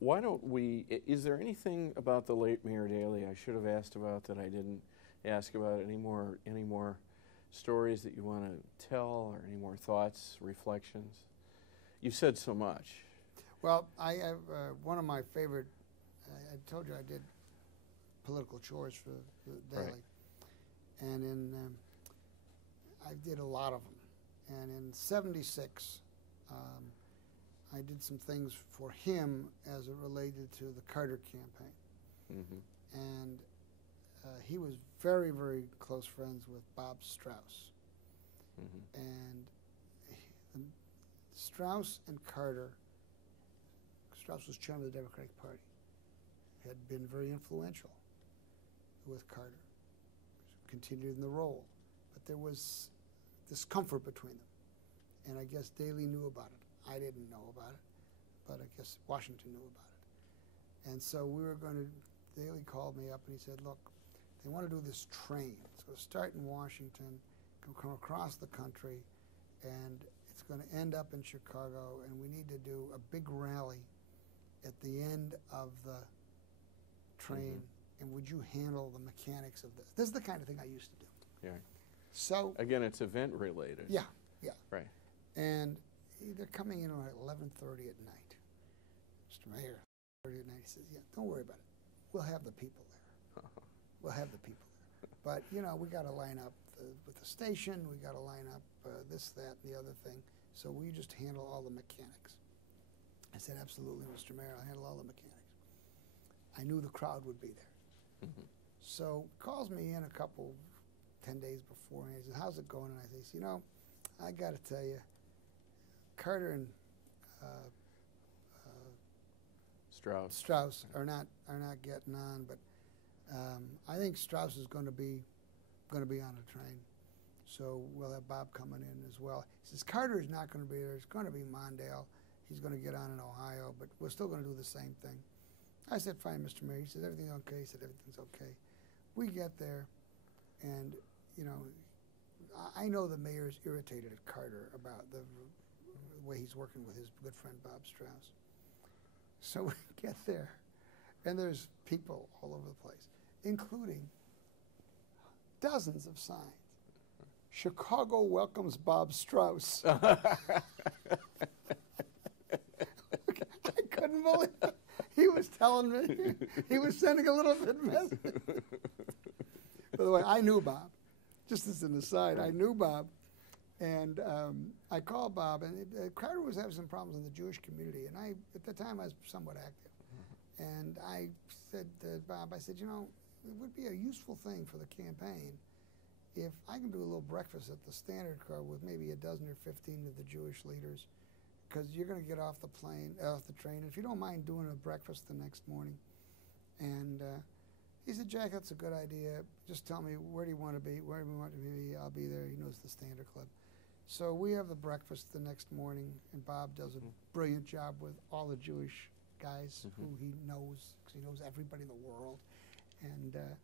why don't we, is there anything about the late Mayor Daley I should have asked about that I didn't ask about? Any more stories that you want to tell, or any more thoughts, reflections? You said so much. Well, I have one of my favorite, I told you I did political chores for the Daley. Right. And I did a lot of them. And in '76, I did some things for him as it related to the Carter campaign. Mm-hmm. And he was very, very close friends with Bob Strauss. Mm-hmm. And Strauss and Carter, Strauss was chairman of the Democratic Party, had been very influential with Carter, continued in the role. But there was discomfort between them. And I guess Daley knew about it. I didn't know about it, but I guess Washington knew about it. And so we were going to, Daley called me up and he said, look, they want to do this train. It's going to start in Washington, come across the country, and it's going to end up in Chicago, and we need to do a big rally at the end of the train, and would you handle the mechanics of this? This is the kind of thing I used to do. Yeah. So again, it's event related. Yeah, yeah. Right. And they're coming in at 11:30 at night. Mr. Mayor, 11:30 at night. He says, "Yeah, don't worry about it. We'll have the people there. We'll have the people there. But you know, we got to line up with the station. We got to line up this, that, and the other thing. So we just handle all the mechanics." I said, "Absolutely, Mr. Mayor. I'll handle all the mechanics." I knew the crowd would be there. Mm-hmm. So he calls me in 10 days before, and he says, "How's it going?" And I say, "You know, I got to tell you, Carter and Strauss are not getting on, but I think Strauss is going to be on a train, so we'll have Bob coming in as well." He says, "Carter is not going to be there. It's going to be Mondale. He's going to get on in Ohio, but we're still going to do the same thing." I said, "Fine, Mr. Mayor." He said, "Everything okay?" He said, "Everything's okay." We get there, and you know, I know the mayor's irritated at Carter about the way he's working with his good friend Bob Strauss. So we get there, and there's people all over the place, including dozens of signs. "Chicago welcomes Bob Strauss." I couldn't believe it. He was telling me, he was sending a little bit message. By the way, I knew Bob. Just as an aside, I knew Bob. And I called Bob, and Carter was having some problems in the Jewish community, and at the time, I was somewhat active. And I said to Bob, I said, "You know, it would be a useful thing for the campaign if I can do a little breakfast at the Standard Car with maybe a dozen or 15 of the Jewish leaders, because you're going to get off the train. If you don't mind doing a breakfast the next morning." And he said, "Jack, that's a good idea. Just tell me, where do you want to be? Where do we want to be? I'll be there." He knows the Standard Club. So we have the breakfast the next morning, and Bob does a brilliant job with all the Jewish guys who he knows, because he knows everybody in the world. And the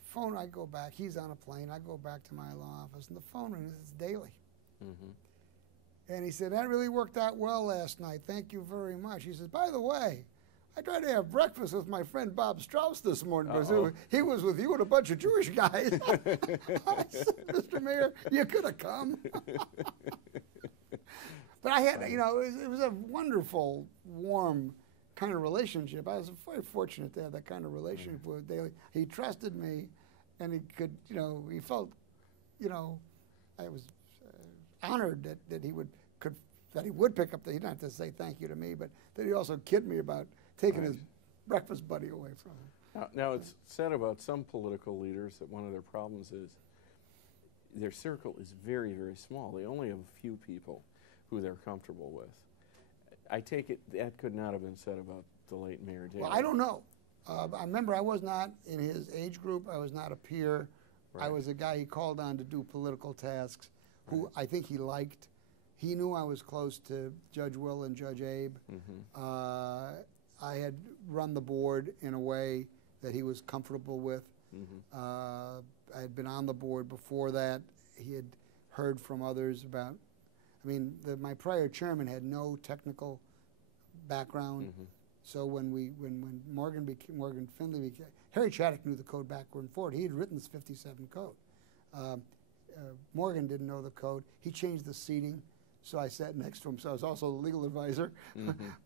phone, I go back. He's on a plane. I go back to my law office, and the phone rings. It's Daley. And he said, "That really worked out well last night. Thank you very much." He says, "By the way, I tried to have breakfast with my friend Bob Strauss this morning, because he was with you and a bunch of Jewish guys." I said, "Mr. Mayor, you could have come." But I had, you know, it was a wonderful, warm kind of relationship. I was very fortunate to have that kind of relationship with Daley. He trusted me, and he could, you know, he felt, you know, I was honored that he would pick up he didn't have to say thank you to me, but that he also kid me about taking his breakfast buddy away from him. Now, it's said about some political leaders that one of their problems is their circle is very, very small. They only have a few people who they're comfortable with. I take it that could not have been said about the late Mayor Daley. Well, I don't know. I remember I was not in his age group. I was not a peer. Right. I was a guy he called on to do political tasks, who I think he liked. He knew I was close to Judge Will and Judge Abe. I had run the board in a way that he was comfortable with. I had been on the board before that. He had heard from others about, I mean, my prior chairman had no technical background. Mm-hmm. So when Morgan Finley became, Harry Chaddock knew the code backward and forward. He had written this 57 code. Morgan didn't know the code. He changed the seating, so I sat next to him. So I was also a legal advisor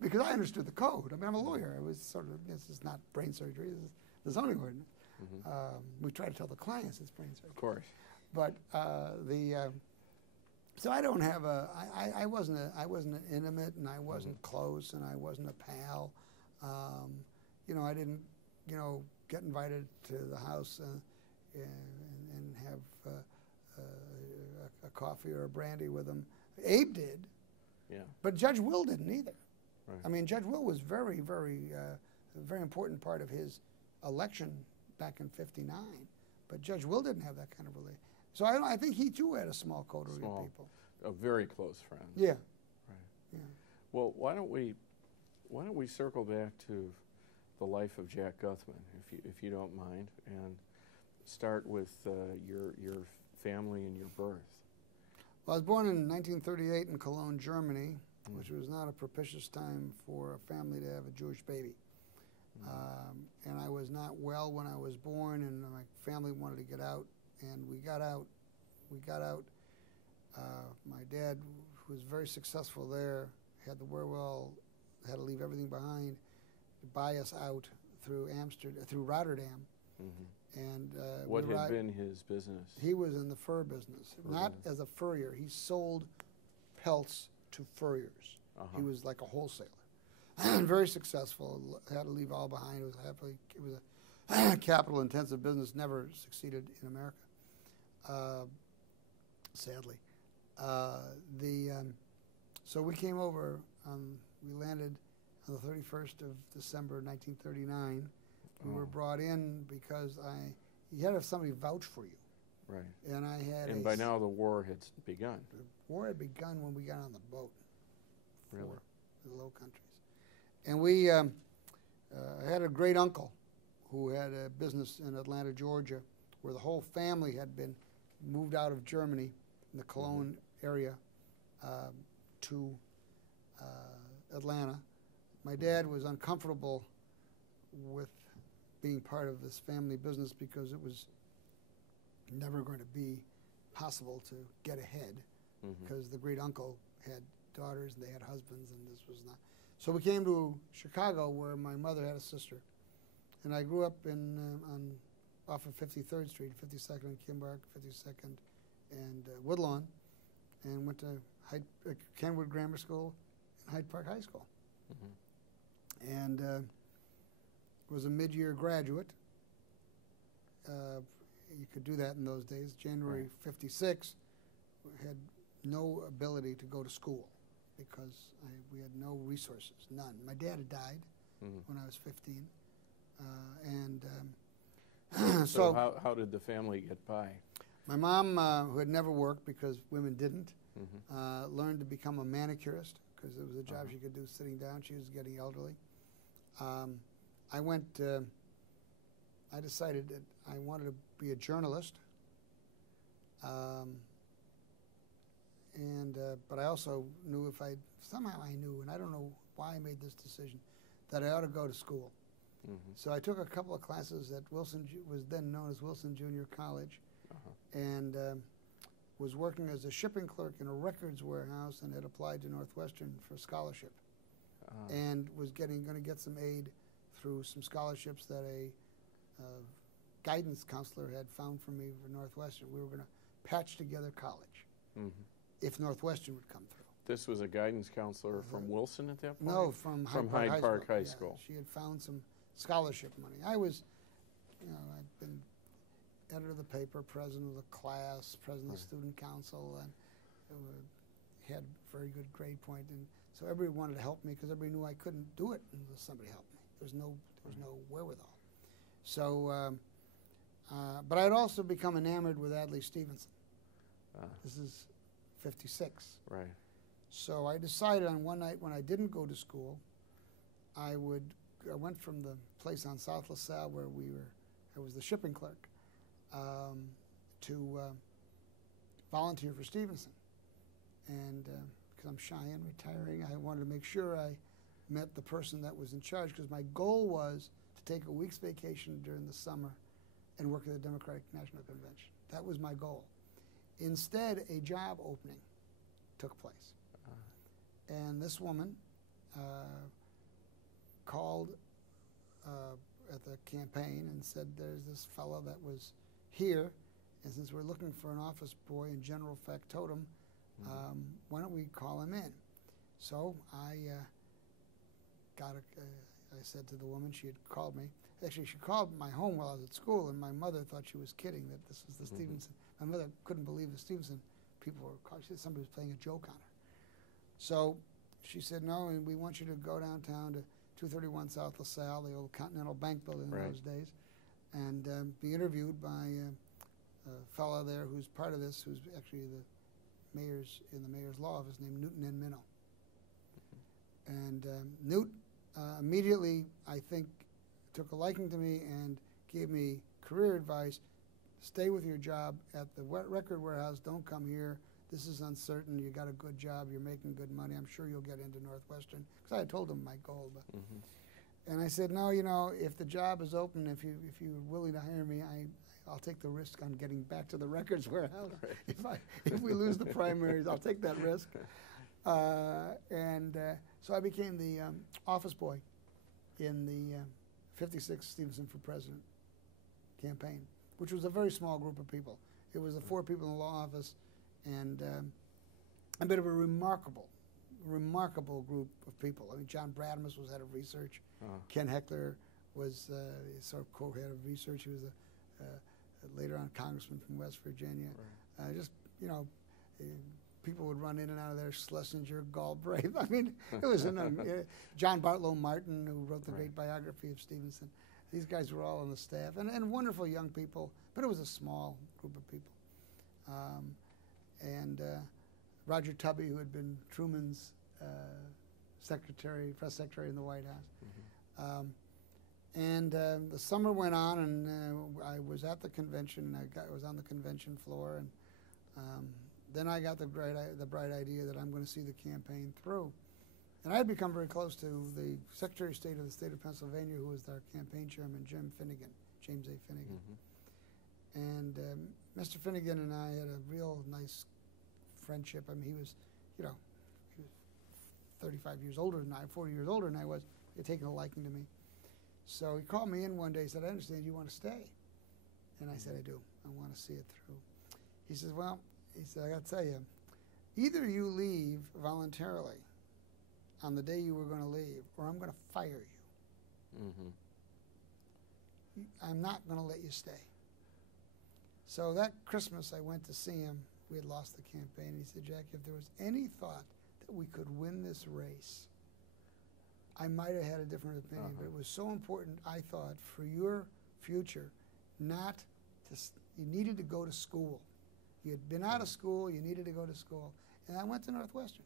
because I understood the code. I mean, I'm a lawyer. I was sort of, this is not brain surgery. This is the zoning ordinance. We try to tell the clients it's brain surgery. Of course. But so I don't have I wasn't an intimate, and I wasn't close, and I wasn't a pal. I didn't, get invited to the house and have a coffee or a brandy with him. Abe did, Yeah. but Judge Will didn't either. Right. I mean, Judge Will was very, very, a very important part of his election back in '59, but Judge Will didn't have that kind of relation. So I think he too had a small coterie of people. A very close friend. Yeah. Right. Yeah. Well, why don't we circle back to the life of Jack Guthman, if you don't mind, and start with your family and your birth. Well, I was born in 1938 in Cologne, Germany, which was not a propitious time for a family to have a Jewish baby. And I was not well when I was born, and my family wanted to get out, and we got out. My dad, who was very successful there, had the wherewithal, had to leave everything behind to buy us out through Rotterdam. And what had been his business? He was in the fur business, not as a furrier. He sold pelts to furriers. He was like a wholesaler. Very successful. Had to leave all behind. It was a capital-intensive business. Never succeeded in America, sadly. So we came over. We landed on the 31st of December, 1939. We were brought in because you had to have somebody vouch for you. Right. And I had. And by now the war had begun. The war had begun when we got on the boat. Really? For the Low Countries. And we had a great uncle who had a business in Atlanta, Georgia, where the whole family had been moved out of Germany in the Cologne area to Atlanta. My dad was uncomfortable with being part of this family business because it was never going to be possible to get ahead because the great uncle had daughters and they had husbands, and this was not. So we came to Chicago, where my mother had a sister, and I grew up off of 53rd Street, 52nd and Kimbark, 52nd and Woodlawn, and went to Kenwood Grammar School and Hyde Park High School, and was a mid-year graduate. You could do that in those days. January '56, had no ability to go to school because we had no resources, none. My dad had died when I was 15, and so how did the family get by? My mom, who had never worked because women didn't, learned to become a manicurist because it was a job she could do sitting down. She was getting elderly. I decided that I wanted to be a journalist, but I also knew somehow I knew, and I don't know why I made this decision, that I ought to go to school. So I took a couple of classes at Wilson, was then known as Wilson Junior College, and was working as a shipping clerk in a records warehouse, and had applied to Northwestern for scholarship, and was going to get some aid through some scholarships that a guidance counselor had found for me for Northwestern. We were going to patch together college if Northwestern would come through. This was a guidance counselor from Wilson at that point? No, from Hyde Park High School. She had found some scholarship money. I was, I'd been editor of the paper, president of the class, president of the student council, and had a very good grade point. And so everybody wanted to help me because everybody knew I couldn't do it unless somebody helped me. There was no wherewithal. So, but I'd also become enamored with Adlai Stevenson. This is '56. Right. So I decided on one night when I didn't go to school, I went from the place on South LaSalle where I was the shipping clerk, to volunteer for Stevenson. And because I'm shy and retiring, I wanted to make sure I met the person that was in charge, because my goal was to take a week's vacation during the summer and work at the Democratic National Convention. That was my goal. Instead, a job opening took place. And this woman called at the campaign and said, there's this fellow that was here, and since we're looking for an office boy in general factotum, why don't we call him in? So I I said to the woman, she had called me. Actually, she called my home while I was at school, and my mother thought she was kidding, that this was the Stevenson. My mother couldn't believe the Stevenson people were calling. She said somebody was playing a joke on her. So she said, no, and we want you to go downtown to 231 South LaSalle, the old Continental Bank building in those days, and be interviewed by a fellow there who's part of this, who's actually the mayor's in the mayor's law office, named Newton N. Minnow. And Newt immediately, I think, took a liking to me and gave me career advice. Stay with your job at the record warehouse. Don't come here. This is uncertain. You got a good job. You're making good money. I'm sure you'll get into Northwestern. Because I had told him my goal. But and I said, no, you know, if the job is open, if you're willing to hire me, I'll take the risk on getting back to the records warehouse. If we lose the primaries, I'll take that risk. So I became the office boy in the 56 Stevenson for President campaign, which was a very small group of people. It was the 4 people in the law office and a bit of a remarkable group of people. I mean, John Bradmus was head of research. Ken Heckler was sort of co-head of research. He was a later on congressman from West Virginia. Just, you know, people would run in and out of there, Schlesinger, Galbraith. I mean, it was John Bartlow Martin, who wrote the great biography of Stevenson. These guys were all on the staff, and wonderful young people, but it was a small group of people. Roger Tubby, who had been Truman's press secretary in the White House. The summer went on, and I was at the convention. I was on the convention floor, and then I got the bright idea that I'm going to see the campaign through. And I had become very close to the Secretary of State of the state of Pennsylvania, who was our campaign chairman, James A. Finnegan. And Mr. Finnegan and I had a real nice friendship. I mean, he was 35 years older than I, 40 years older than I was. He had taken a liking to me. So he called me in one day and said, I understand you want to stay. And I said, I do. I want to see it through. He says, well, I got to tell you, either you leave voluntarily on the day you were going to leave, or I'm going to fire you. I'm not going to let you stay. So that Christmas, I went to see him. We had lost the campaign. And he said, Jack, if there was any thought that we could win this race, I might have had a different opinion. But it was so important, I thought, for your future, not to, you needed to go to school. You had been out of school, you needed to go to school. And I went to Northwestern.